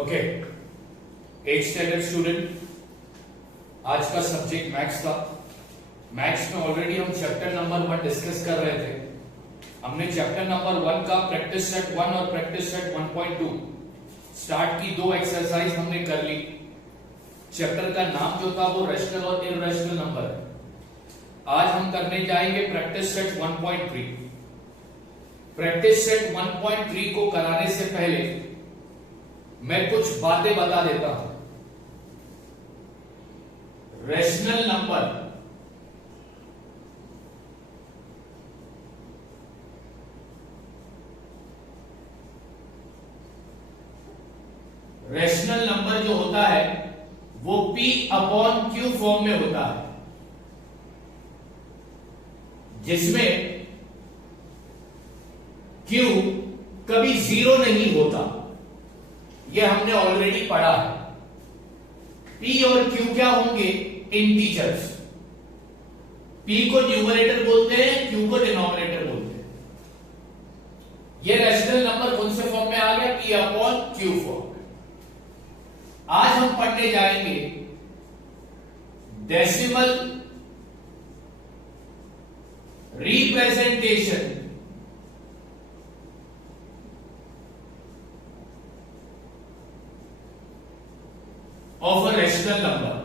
Okay, eight standard student, आज का subject maths का। मैथ्स में ऑलरेडी हम चैप्टर नंबर 1 डिस्कस कर रहे थे। हमने चैप्टर नंबर 1 का प्रैक्टिस सेट 1 और प्रैक्टिस सेट 1.2 स्टार्ट की दो एक्सरसाइज हमने कर ली। चैप्टर का नाम जो था वो रैशनल और इररेशनल नंबर है। आज हम करने जाएंगे प्रैक्टिस सेट 1.3। प्रैक्टिस सेट 1.3 को कराने से पहले मैं कुछ बातें बता देता हूं। रैशनल नंबर रैशनल नंबर जो होता है वो P अपॉन Q फॉर्म में होता है, जिसमें Q कभी जीरो नहीं होता। यह हमने ऑलरेडी पढ़ा है। P और Q क्या होंगे? इंटीजर्स। P को न्यूमरेटर बोलते हैं, Q को डिनोमिनेटर बोलते हैं। यह रैशनल नंबर कौन से फॉर्म में आ गया? P upon Q form. आज हम पढ़ने जाएंगे decimal representation of a rational number।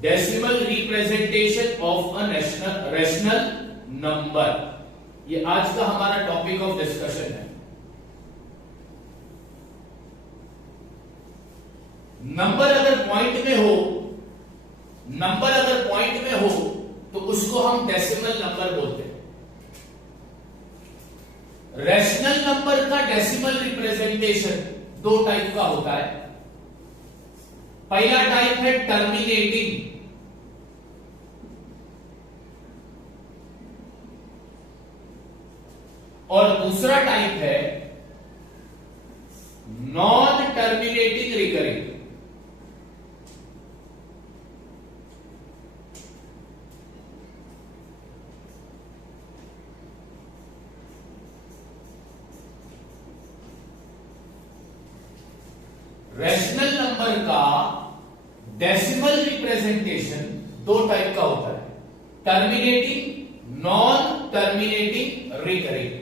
Decimal representation of a rational number, ये आज का हमारा टॉपिक ऑफ डिस्कशन है। नंबर अगर पॉइंट में हो, नंबर अगर पॉइंट में हो तो उसको हम डेसिमल नंबर बोलते हैं। रैशनल नंबर का डेसिमल रिप्रेजेंटेशन दो टाइप का होता है। पहला टाइप है टर्मिनेटिंग, और दूसरा टाइप है non terminating recurring. Rational number का डेसिमल रिप्रेजेंटेशन दो टाइप का होता है, terminating, non terminating recurring.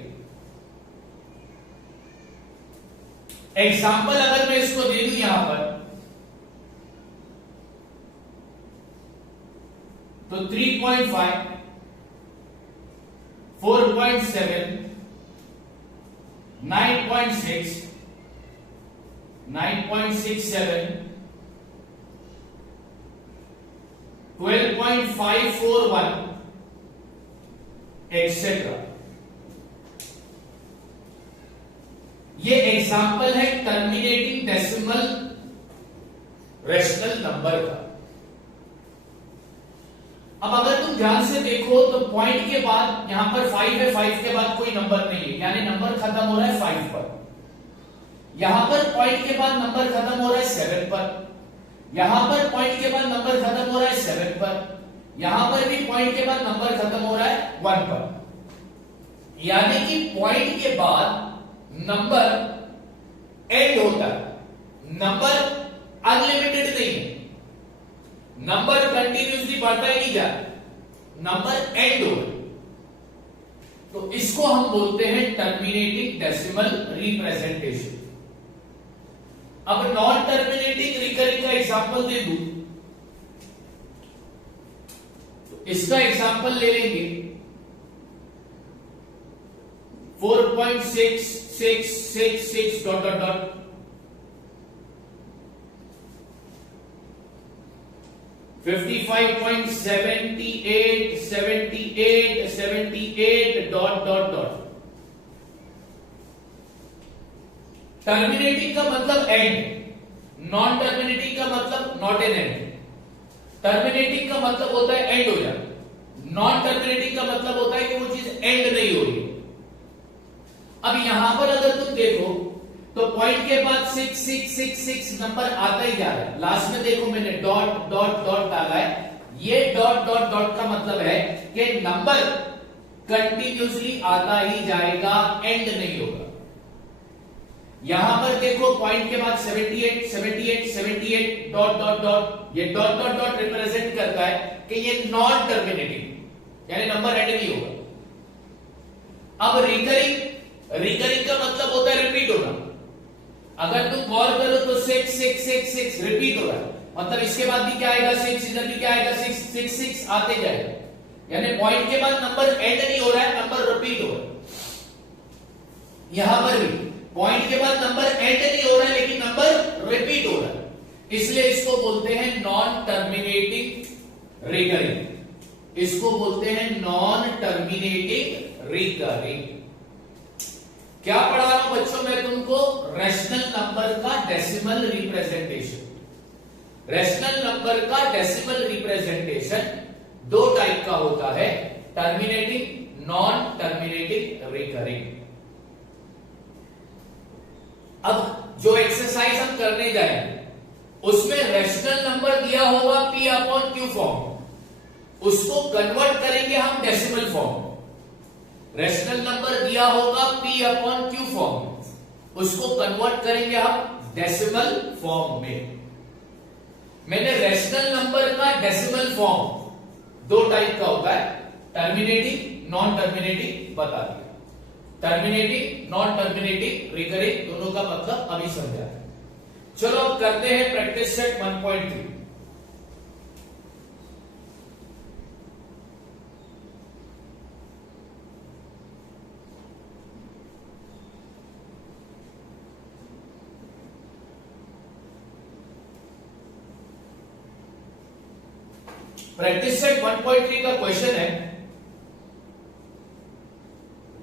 Example अगर मैं इसको दे दूं यहां पर, तो 3.5, 4.7, 9.6, 9.67, 12.541 एक्सेट्रा। ये एग्जाम्पल है टर्मिनेटिंग डेसिमल रैशनल नंबर का। अब अगर तुम ध्यान से देखो तो पॉइंट के बाद यहां पर 5 है, 5 के बाद कोई नंबर नहीं है, यानी नंबर खत्म हो रहा है 5 पर। यहां पर पॉइंट के बाद नंबर खत्म हो रहा है 7 पर, यहां पर पॉइंट के बाद नंबर खत्म हो रहा है 7 पर, यहां पर भी पॉइंट के बाद नंबर खत्म हो रहा है 1 पर। यानी कि पॉइंट के बाद नंबर एंड होता है। नंबर अनलिमिटेड नहीं है, नंबर कंटिन्यूसली बढ़ता ही नहीं जा रहा, नंबर एंड हो रहा। तो इसको हम बोलते हैं टर्मिनेटिंग डेसिमल रिप्रेजेंटेशन। अब नॉन टर्मिनेटिंग रिकरिंग का एग्जांपल दे दूं तो इसका एग्जांपल ले लेंगे 4.666 dot dot dot 55.78 78 78 dot dot dot. Terminating का मतलब एंड, नॉन टर्मिनेटिंग का मतलब नॉट एन एंड। टर्मिनेटिंग का मतलब होता है एंड हो जाए, नॉन टर्मिनेटिंग का मतलब होता है कि वो चीज एंड नहीं हो रही। अब यहां पर अगर तुम देखो तो पॉइंट के बाद 6666 नंबर आता ही जा रहा है। लास्ट में देखो मैंने डॉट डॉट डॉट डाला है, ये डॉट डॉट डॉट का मतलब है कि नंबर कंटिन्यूसली आता ही जाएगा, एंड नहीं होगा। यहां पर देखो पॉइंट के बाद 78 78 78 डॉट डॉट डॉट, ये डॉट डॉट डॉट रिप्रेजेंट करता है कि ये नॉन टर्मिनेटिंग, यानी नंबर एंड नहीं होगा। अब रिकरिंग, रिकरिंग का मतलब होता है रिपीट होना। अगर तुम गौर करो तो 6 6 6 6 रिपीट हो रहा है, मतलब इसके बाद भी क्या आएगा 6, इधर भी क्या आएगा 6 6 6 आते जाएगा, यानी पॉइंट के बाद नंबर एंड नहीं हो रहा है, नंबर रिपीट हो रहा है। यहां पर भी पॉइंट के बाद नंबर एंड नहीं हो रहा है लेकिन नंबर रिपीट हो रहा है, इसलिए इसको बोलते हैं नॉन टर्मिनेटिंग रिकरिंग। इसको बोलते हैं नॉन टर्मिनेटिंग रिकरिंग। क्या पढ़ा रहा हूं बच्चों मैं तुमको? रैशनल नंबर का डेसिमल रिप्रेजेंटेशन। रैशनल नंबर का डेसिमल रिप्रेजेंटेशन दो टाइप का होता है, टर्मिनेटिंग, नॉन टर्मिनेटिंग रिकरिंग। अब जो एक्सरसाइज हम करने जाएंगे उसमें रैशनल नंबर दिया होगा p अपॉन q फॉर्म, उसको कन्वर्ट करेंगे हम डेसिमल फॉर्म। रैशनल नंबर दिया होगा p अपॉन q फॉर्म, उसको कन्वर्ट करेंगे हम डेसिमल फॉर्म में। मैंने रैशनल नंबर का डेसिमल फॉर्म दो टाइप का होता है, टर्मिनेटिंग, नॉन टर्मिनेटिंग बता दिया। टर्मिनेटिंग, नॉन टर्मिनेटिंग, रिकरिंग, दोनों का मतलब अभी समझा है। चलो अब करते हैं प्रैक्टिस सेट 1.3। प्रैक्टिस सेट 1.3 का क्वेश्चन है,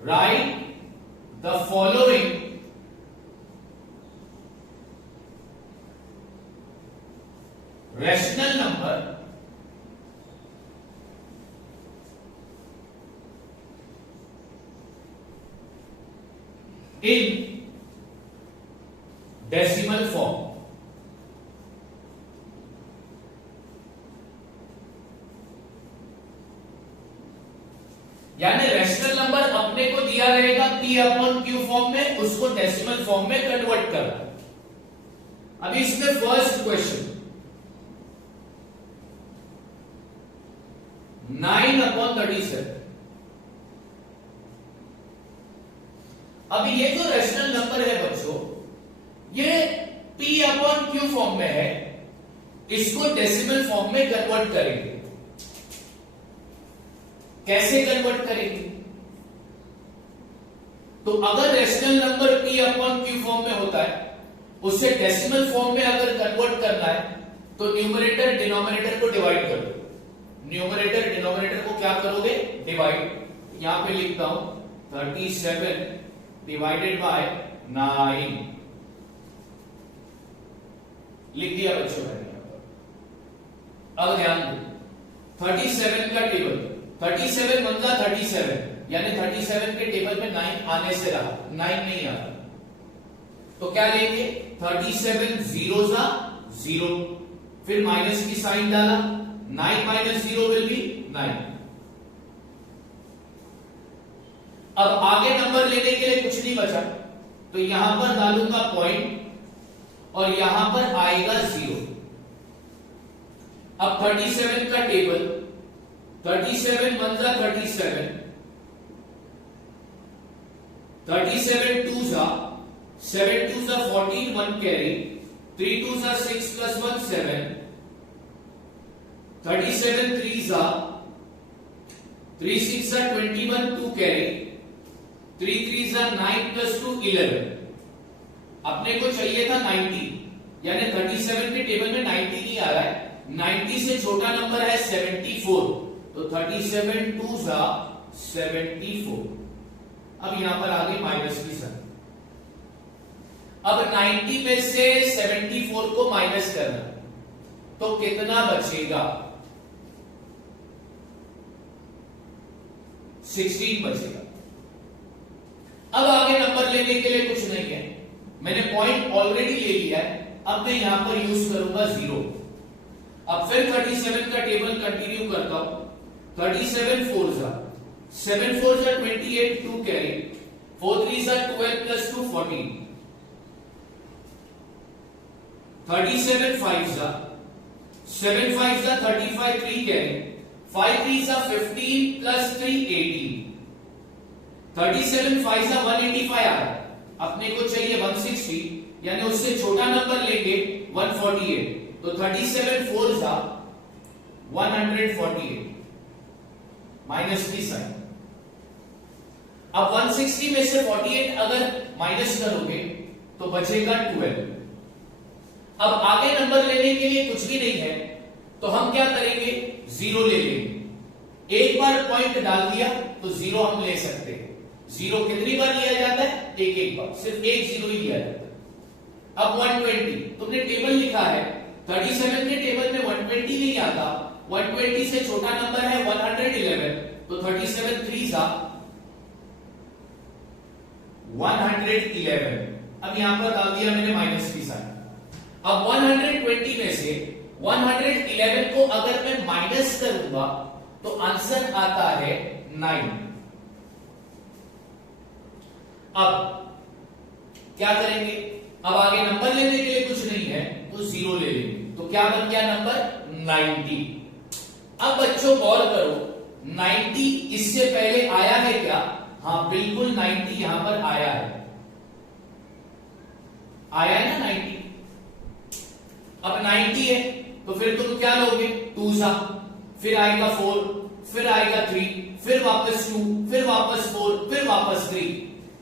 right the following rational number in decimal form. यानी रैशनल नंबर अपने को दिया रहेगा p अपॉन q फॉर्म में, उसको डेसिमल फॉर्म में कन्वर्ट करना। अभी इसमें फर्स्ट क्वेश्चन 9 अपॉन 37। अभी ये जो रैशनल नंबर है बच्चों, ये p अपॉन q फॉर्म में है, इसको डेसिमल फॉर्म में कन्वर्ट करेंगे। कैसे कन्वर्ट करेंगे? तो अगर rational number p upon q form में होता है, उससे डेसिमल फॉर्म में अगर कन्वर्ट करना है तो न्यूमरेटर डिनोमिनेटर को डिवाइड कर दो। न्यूमरेटर डिनोमिनेटर को क्या करोगे? डिवाइड। यहां पे लिखता हूं 37 डिवाइडेड बाय 9, लिख दिया बच्चों मैंने। अब ध्यान दो, 37 का टेबल, 37 मतलब 37, यानी 37 के टेबल में 9 आने से रहा, 9 नहीं आता, तो क्या लेंगे? 37 जीरो जा 0, फिर माइनस की साइन डाला, 9 माइनस 0 विल बी 9। अब आगे नंबर लेने के लिए कुछ नहीं बचा, तो यहां पर डालूंगा पॉइंट और यहां पर आएगा 0। अब 37 का टेबल, 37 1 जा 37, 37 2 जा 7 2 जा 14, 1 कैरी, 3 2 जा 6 plus 1 7, 37 3 जा 3 6 जा 21, 2 कैरी, 3 3 जा 9 plus 2 11। अपने को चाहिए था 90, यानी 37 के टेबल में 90 नहीं आ रहा है, 90 से छोटा नंबर है 74, तो 37 2 जा 74। अब यहां पर आ गई माइनस की साइन। अब 90 में से 74 को माइनस करना, तो कितना बचेगा? 16 बचेगा। अब आगे नंबर लेने के लिए कुछ नहीं है, मैंने पॉइंट ऑलरेडी ले लिया है, अब मैं यहां पर यूज करूंगा 0। अब फिर 37 का टेबल कंटिन्यू करता हूं। 37 4 जा 7 4 जा 28 2 कैरी 4 3 जा 12 प्लस 2 14 37 5 जा 7 5 जा 35 3 कैरी 5 3 जा 15 प्लस 3 18 37 5 जा 185 आ रहा है, अपने को चाहिए 160 यानी उससे छोटा नंबर लेंगे 148, तो 37 4 जा 148 माइनस की साइन। अब 160 में से 48 अगर माइनस करोगे तो बचेगा 12। अब आगे नंबर लेने के लिए कुछ भी नहीं है तो हम क्या करेंगे, जीरो ले लेंगे। एक बार पॉइंट डाल दिया तो जीरो हम ले सकते हैं। जीरो कितनी बार लिया जाता है, एक एक बार, सिर्फ एक जीरो ही लिया जाता है। अब 120 तुमने टेबल लिखा है, 37 के टेबल में 120 नहीं आता, 120 से छोटा नंबर है 111, तो 37 3 जा 111। अब यहां पर डाल दिया मैंने माइनस की साइन। अब 120 में से 111 को अगर मैं माइनस करूंगा तो आंसर आता है 9। अब क्या करेंगे, अब आगे नंबर लेने के लिए कुछ नहीं है तो जीरो ले लेंगे, तो क्या बन गया नंबर 90। अब बच्चों गौर करो, 90 इससे पहले आया है क्या, हाँ बिल्कुल 90 यहां पर आया है, आया है ना 90। अब 90 है तो फिर तुम क्या लोगे, 2 सा, फिर आएगा 4, फिर आएगा 3, फिर वापस 2, फिर वापस 4, फिर वापस 3,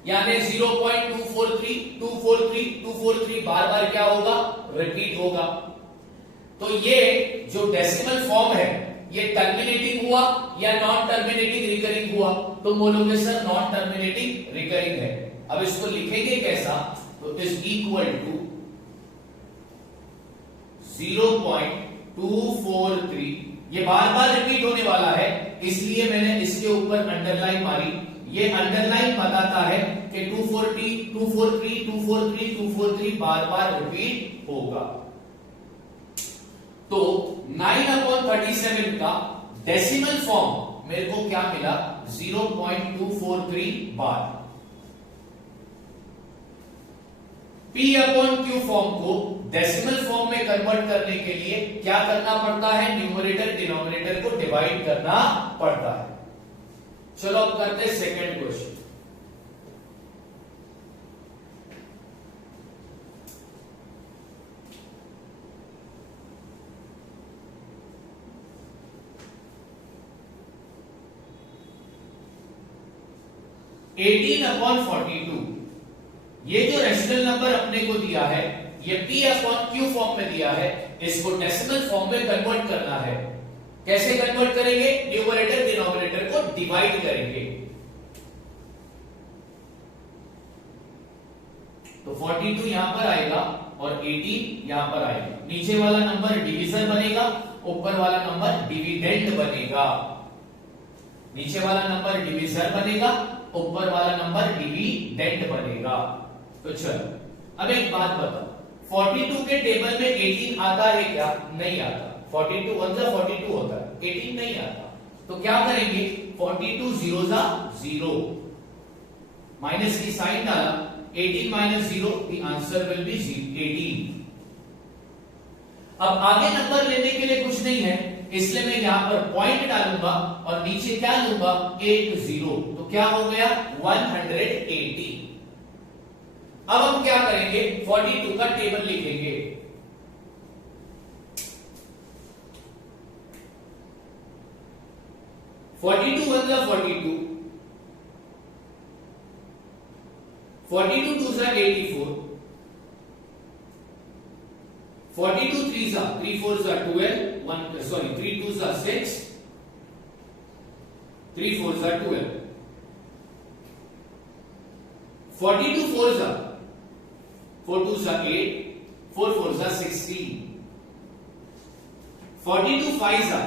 यानी 0.243 243 243 बार बार क्या होगा, रिपीट होगा। तो ये जो डेसिमल फॉर्म है ये टर्मिनेटिंग हुआ या नॉन टर्मिनेटिंग रिकरिंग हुआ, तो बोलोगे सर नॉन टर्मिनेटिंग रिकरिंग है। अब इसको लिखेंगे कैसा, तो इज इक्वल टू 0.243, ये बार बार रिपीट होने वाला है इसलिए मैंने इसके ऊपर अंडरलाइन मारी। ये अंडरलाइन बताता है कि 243 243 243 243 बार बार रिपीट होगा। तो 9/37 का डेसिमल फॉर्म मेरे को क्या मिला, 0.243 बार। P/Q फॉर्म को डेसिमल फॉर्म में कन्वर्ट करने के लिए क्या करना पड़ता है, न्यूमरेटर डिनोमिनेटर को डिवाइड करना पड़ता है। चलो अब करते हैं सेकंड क्वेश्चन। (18/42) ये जो रेशनल नंबर अपने को दिया है ये P/Q फॉर्म में दिया है, इसको डेसिमल फॉर्म में कन्वर्ट करना है। कैसे कन्वर्ट करेंगे, न्यूमरेटर डिनोमिनेटर को डिवाइड करेंगे। तो 42 यहां पर आएगा और 18 यहां पर आएगा। नीचे वाला नंबर डिविजर बनेगा, ऊपर वाला नंबर डिविडेंड बनेगा। नीचे वाला नंबर डिविजर बनेगा, ऊपर वाला नंबर डिविडेंड बनेगा। तो चलो अब एक बात बताओ, 42 के टेबल में 18 आता है क्या, नहीं आता। 42 1 जा 42 होता है, 18 नहीं आता। तो क्या करेंगे, 42 0 जा 0, माइनस की साइन डाला, 18 minus 0, the answer will be 18। अब आगे नंबर लेने के लिए कुछ नहीं है इसलिए मैं यहां पर पॉइंट डालूंगा और नीचे क्या लूंगा, 80, तो क्या हो गया 180। अब हम क्या करेंगे, 42 का टेबल लिखेंगे। (42 1 जा 42, 42 2 जा 84, 42 3 जा 3 4 जा 12, 3 2 जा 6, 3 4 जा 12, 42 4 जा 4 2 जा 8, 4 4 जा 16, 42 5 जा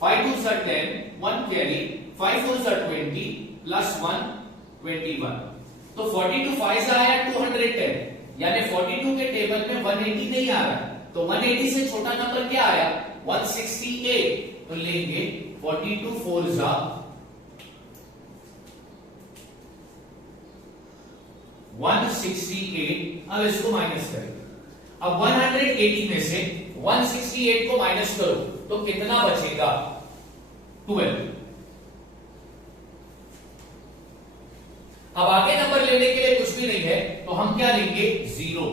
5 2 are 10, 1 carry, 5 4 are 20, plus 1, 21. तो 42 5 से आया 210, यानी 42 के टेबल में 180 नहीं आ रहा, तो 180 से छोटा नंबर क्या आया 168, तो लेंगे 42 4 जा 168। अब इसको माइनस करेंगे। अब 180 में से 168 को माइनस करो तो कितना बचेगा 12। अब आगे नंबर लेने के लिए कुछ भी नहीं है तो हम क्या लेंगे 0।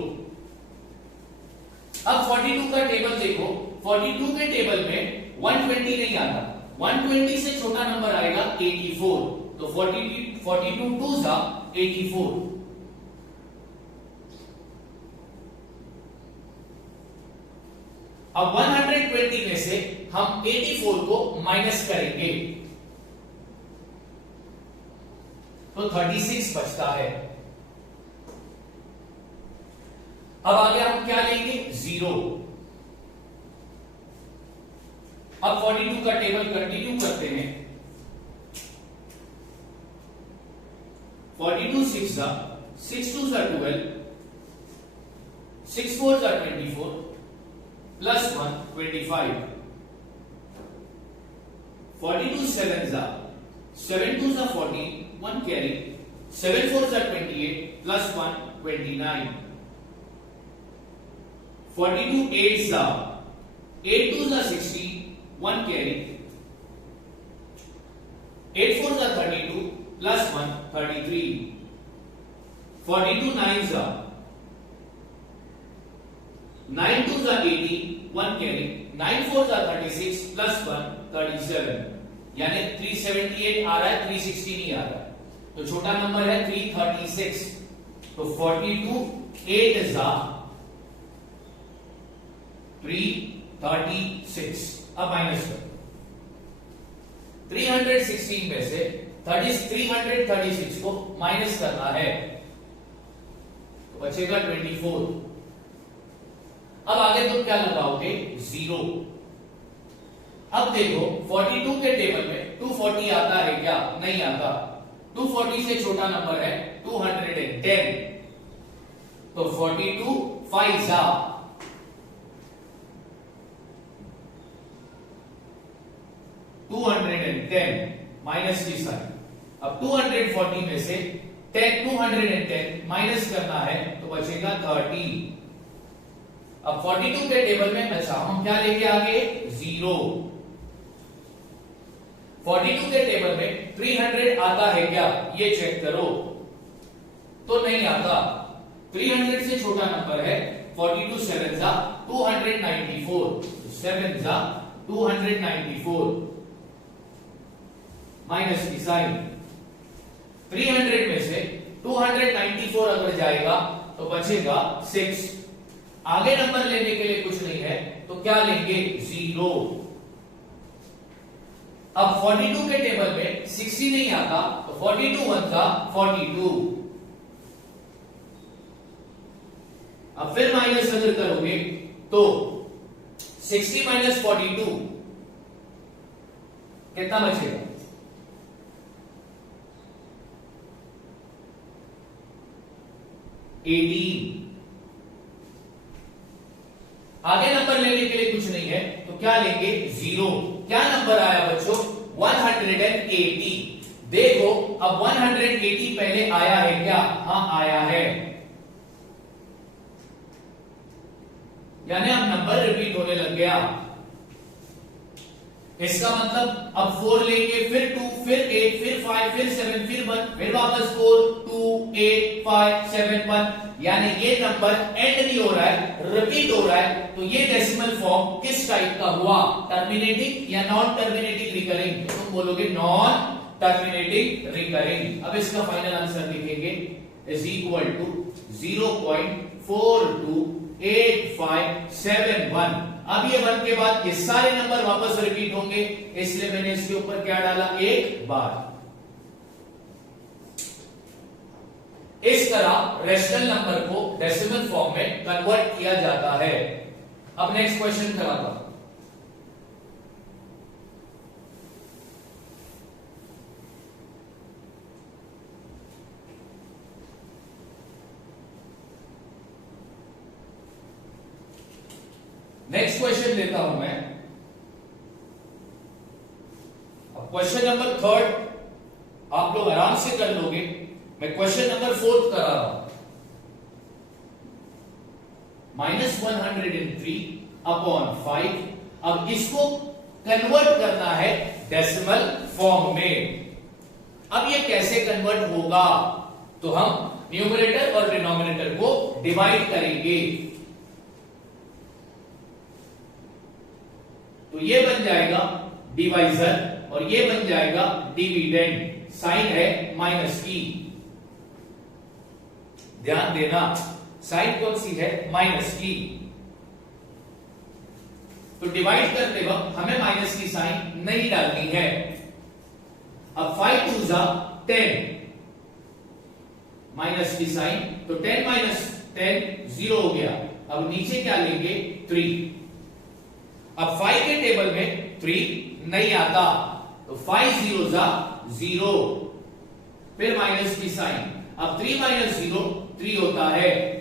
अब 42 का टेबल देखो, 42 के टेबल में 120 नहीं आता, 120 से छोटा नंबर आएगा 84, तो 42 2 जा 84। अब 120 में से हम 84 को माइनस करेंगे तो 36 बचता है। अब आगे हम क्या लेंगे 0। अब 42 का टेबल कंटिन्यू करते हैं। 42 6 जा 6 2 जा 12, 6 4 जा 24 प्लस 1 25, 42 7 जा 7 2 जा 14, 1 कैरी, 7 4 जा 28 प्लस 1 29, 42 8 जा 8 2 जा 60, 1 कैरी, 8 4 जा 32 प्लस 1 33, 42 9 जा 9 2 जा 80, 1 कैरी, 9 4 जा 36 प्लस 1 37, यानी 378 आ रहा है, 360 नहीं आ रहा, तो छोटा नंबर है 336, तो 42 8 जा 336। अब माइनस करो 316 में से 336 को माइनस करना है तो बचेगा 24। अब आगे तुम क्या लगाओगे 0। अब देखो 42 के टेबल में 240 आता है क्या, नहीं आता, 240 से छोटा नंबर है 210, तो 42 5 जा 210 माइनस की साइन। अब 240 में से 210 माइनस करना है तो बचेगा 30। अब 42 के टेबल में बचा, हम क्या लेंगे आगे 0। 42 के टेबल में 300 आता है क्या, ये चेक करो, तो नहीं आता, 300 से छोटा नंबर है 42 7 जा 294, 7 जा 294 माइनस की साइन। 300 में से 294 अगर जाएगा तो बचेगा 6। आगे नंबर लेने के लिए कुछ नहीं है तो क्या लेंगे 0। अब 42 के टेबल में 60 नहीं आता तो 42 1 था 42। अब फिर माइनस अगर करोगे तो 60 माइनस 42 कितना बचेगा 18। आगे नंबर लेने के लिए कुछ नहीं है तो क्या लेंगे 0। क्या नंबर आया बच्चों 180। देखो अब 180 पहले आया है क्या, हाँ आया है, यानी अब नंबर रिपीट होने लग गया। इसका मतलब अब 4 लेंगे, फिर 2, फिर 8, फिर 5, फिर 7, फिर 1, फिर वापस 4 2 8 5 7 1, यानी ये नंबर एंड नहीं हो रहा है, रिपीट हो रहा है। तो ये डेसिमल फॉर्म किस टाइप का हुआ, टर्मिनेटिंग या नॉन टर्मिनेटिंग रिकरिंग, तो तुम बोलोगे नॉन टर्मिनेटिंग रिकरिंग। अब इसका फाइनल आंसर लिखेंगे इज इक्वल टू 0.428571। अब ये 1 के बाद ये सारे नंबर वापस रिपीट होंगे, इसलिए मैंने इसके ऊपर क्या डाला, एक बार। इस तरह रेशनल नंबर को डेसिमल फॉर्म में कन्वर्ट किया जाता है। अब नेक्स्ट क्वेश्चन कराता हूं। नेक्स्ट क्वेश्चन लेता हूं मैं। अब क्वेश्चन नंबर 3 आप लोग आराम से कर लोगे। मैं क्वेश्चन नंबर 4 करा रहा हूं। -103 अपॉन 5। अब इसको कन्वर्ट करना है डेसिमल फॉर्म में। अब ये कैसे कन्वर्ट होगा? तो हम न्यूमरेटर और डिनोमिनेटर को डिवाइड करेंगे। तो ये बन जाएगा डिवाइजर और ये बन जाएगा डिविडेंड। साइन है माइनस की, ध्यान देना साइन कौन सी है? माइनस की। तो डिवाइड करते वक्त हमें माइनस की साइन नहीं डालनी है। अब 5 2 10 माइनस की साइन, तो 10 माइनस 10 0 हो गया। अब नीचे क्या लेंगे? 3। अब 5 के टेबल में 3 नहीं आता, तो 5 0 0, फिर माइनस की साइन। अब 3 माइनस 0 3 होता है।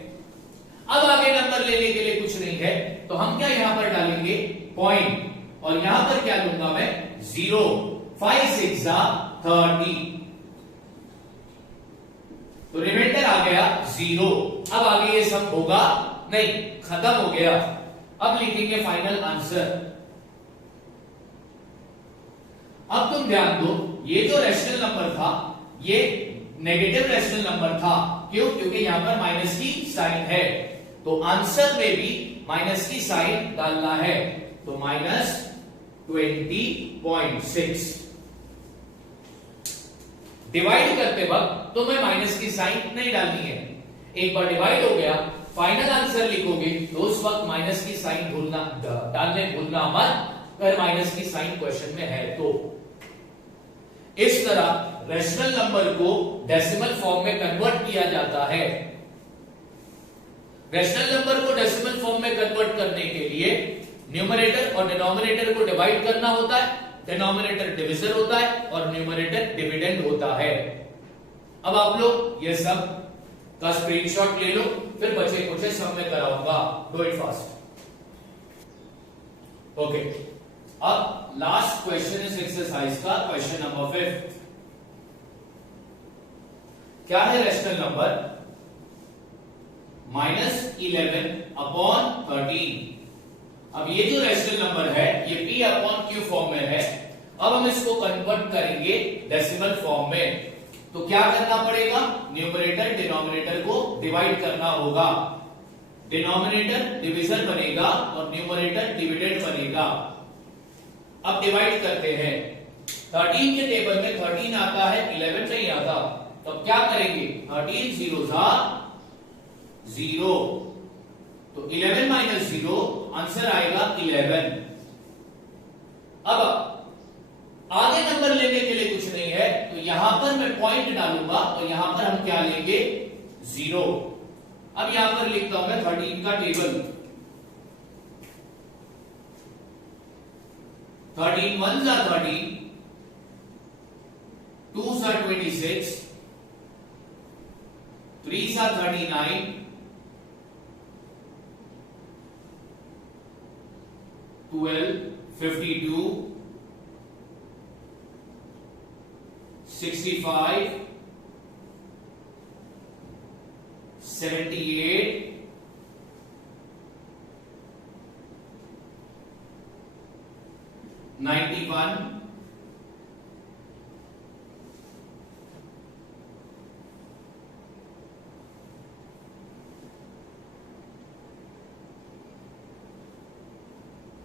अब आगे नंबर लेने के लिए कुछ नहीं है, तो हम क्या यहां पर डालेंगे? पॉइंट, और यहां पर क्या लूंगा मैं? 0। 5 6 30, तो रिमाइंडर आ गया 0। अब आगे ये सब होगा नहीं, खत्म हो गया। अब लिखेंगे फाइनल आंसर। अब तुम ध्यान दो, ये जो रैशनल नंबर था ये नेगेटिव रैशनल नंबर था। क्यों? क्योंकि यहां पर माइनस की साइन है, तो आंसर में भी माइनस की साइन डालना है। तो -20.6। डिवाइड करते वक्त तो मैं माइनस की साइन नहीं डालनी है। एक बार डिवाइड हो गया, फाइनल आंसर लिखोगे तो उस वक्त माइनस की साइन डालने भूलना मत, अगर माइनस की साइन क्वेश्चन में है तो। इस तरह रैशनल नंबर को डेसिमल फॉर्म में कन्वर्ट किया जाता है। रैशनल नंबर को डेसिमल फॉर्म में कन्वर्ट करने के लिए न्यूमरेटर और डिनोमिनेटर को डिवाइड करना होता है, डिनोमिनेटर डिविजर होता है और न्यूमरेटर डिविडेंड होता है। अब आप लोग ये सब का स्क्रीनशॉट ले लो, फिर बचे कुछ सब में कराऊंगा। Do it fast. ओके, अब लास्ट क्वेश्चन इस एक्सरसाइज का क्वेश्चन नंबर 5। क्या है रैशनल नंबर? -11 अपॉन 13। अब ये जो रैशनल नंबर है ये P अपॉन Q फॉर्म में है। अब हम इसको कन्वर्ट करेंगे डेसिमल फॉर्म में। तो क्या करना पड़ेगा? न्यूमरेटर डिनोमिनेटर को डिवाइड करना होगा। डिनोमिनेटर डिविजर बनेगा और न्यूमरेटर डिविडेंड बनेगा। अब डिवाइड करते हैं। 13 के टेबल में 13 आता है, 11 नहीं आता, तो अब क्या करेंगे? 13 0 0, तो 11 माइनस 0 आंसर आएगा 11। अब आगे नंबर लेने के लिए कुछ नहीं है, तो यहां पर मैं पॉइंट डालूंगा और यहां पर हम क्या लेंगे? 0। अब यहां पर लिखता हूं मैं 13 का टेबल। 13 1 13, 2 26, 3 39, 12 52, 65, 78, 91,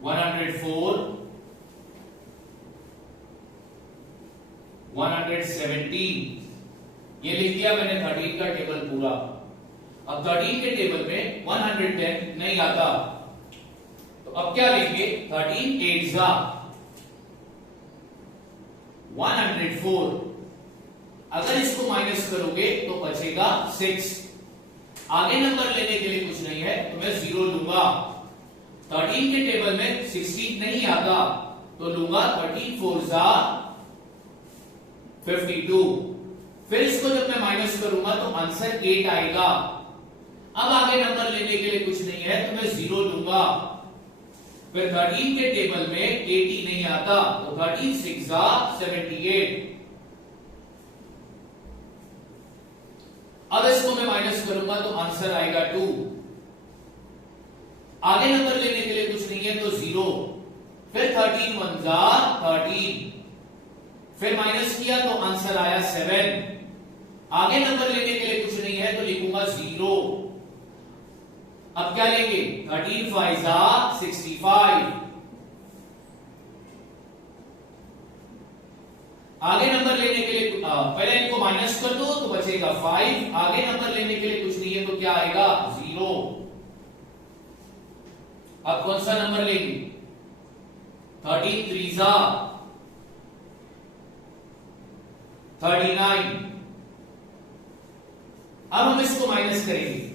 104, 117। ये लिख दिया मैंने 13 का टेबल पूरा। अब 13 के टेबल में 110 नहीं आता, तो अब क्या लिखेंगे? 13 8 104। अगर इसको माइनस करोगे तो बचेगा 6। आगे नंबर लेने के लिए कुछ नहीं है, तो मैं 0 लूंगा। 13 के टेबल में 16 नहीं आता, तो लूंगा 13 4 52। फिर इसको जब मैं माइनस करूंगा तो आंसर 8 आएगा। अब आगे नंबर लेने के लिए कुछ नहीं है, तो मैं 0 लूंगा। फिर 13 के टेबल में 80 नहीं आता, तो 13 6 78। अब इसको मैं माइनस करूंगा तो आंसर आएगा 2। आगे नंबर लेने के लिए कुछ नहीं है तो 0। फिर 13 1 13, फिर माइनस किया तो आंसर आया 7। आगे नंबर लेने के लिए कुछ नहीं है तो लिखूंगा 0। अब क्या लेंगे, 13 5 65। आगे नंबर लेने के लिए पहले इनको माइनस कर दो तो बचेगा 5। आगे नंबर लेने के लिए कुछ नहीं है तो क्या आएगा, 0। अब कौन सा नंबर लेंगे, 13 3 39। अब हम इसको माइनस करेंगे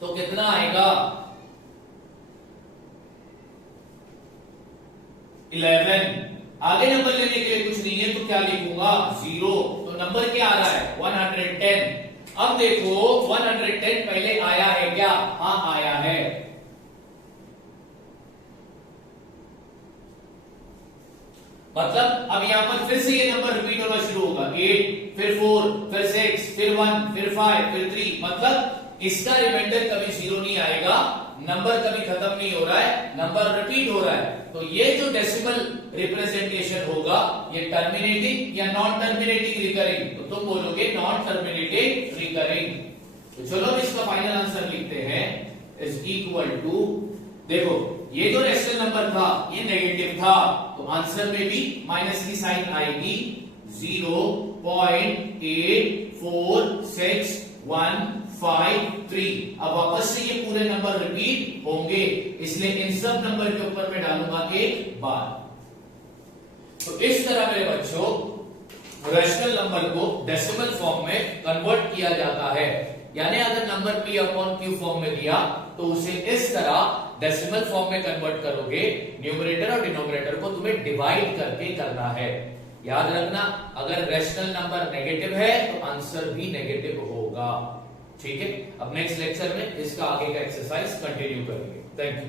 तो कितना आएगा, 11। आगे नंबर लेने के लिए कुछ नहीं है तो क्या लिखूंगा, 0। तो नंबर क्या आ रहा है, 110। अब देखो 110 पहले आया है क्या, हाँ आया है। मतलब अब यहां पर फिर से ये नंबर रिपीट होना शुरू होगा, 8 फिर 4 फिर 6 फिर 1 फिर 5 फिर 3। मतलब इसका रिमाइंडर कभी 0 नहीं आएगा, नंबर कभी खत्म नहीं हो रहा है, नंबर रिपीट हो रहा है। तो ये जो डेसिमल रिप्रेजेंटेशन होगा ये टर्मिनेटिंग या नॉन टर्मिनेटिंग रिकरिंग, तो तुम बोलोगे नॉन टर्मिनेटिंग रिकरिंग। तो चलो इसका फाइनल आंसर लिखते हैं, इज इक्वल टू, देखो ये जो रेशनल नंबर था ये नेगेटिव था तो आंसर में भी माइनस की साइन आएगी, 0.846153। अब वापस से ये पूरे नंबर रिपीट होंगे, इसलिए इन सब नंबर के ऊपर मैं डालूंगा एक बार। तो इस तरह मेरे बच्चों रेशनल नंबर को डेसिमल फॉर्म में कन्वर्ट किया जाता है। यानी अगर number p upon q form में दिया तो उसे इस तरह डेसिमल फॉर्म में कन्वर्ट करोगे। न्यूमरेटर और डिनोमिनेटर को तुम्हें डिवाइड करके करना है। याद रखना, अगर रेशनल नंबर नेगेटिव है तो आंसर भी नेगेटिव होगा। ठीक है, अब नेक्स्ट लेक्चर में इसका आगे का एक्सरसाइज कंटिन्यू करेंगे। Thank you.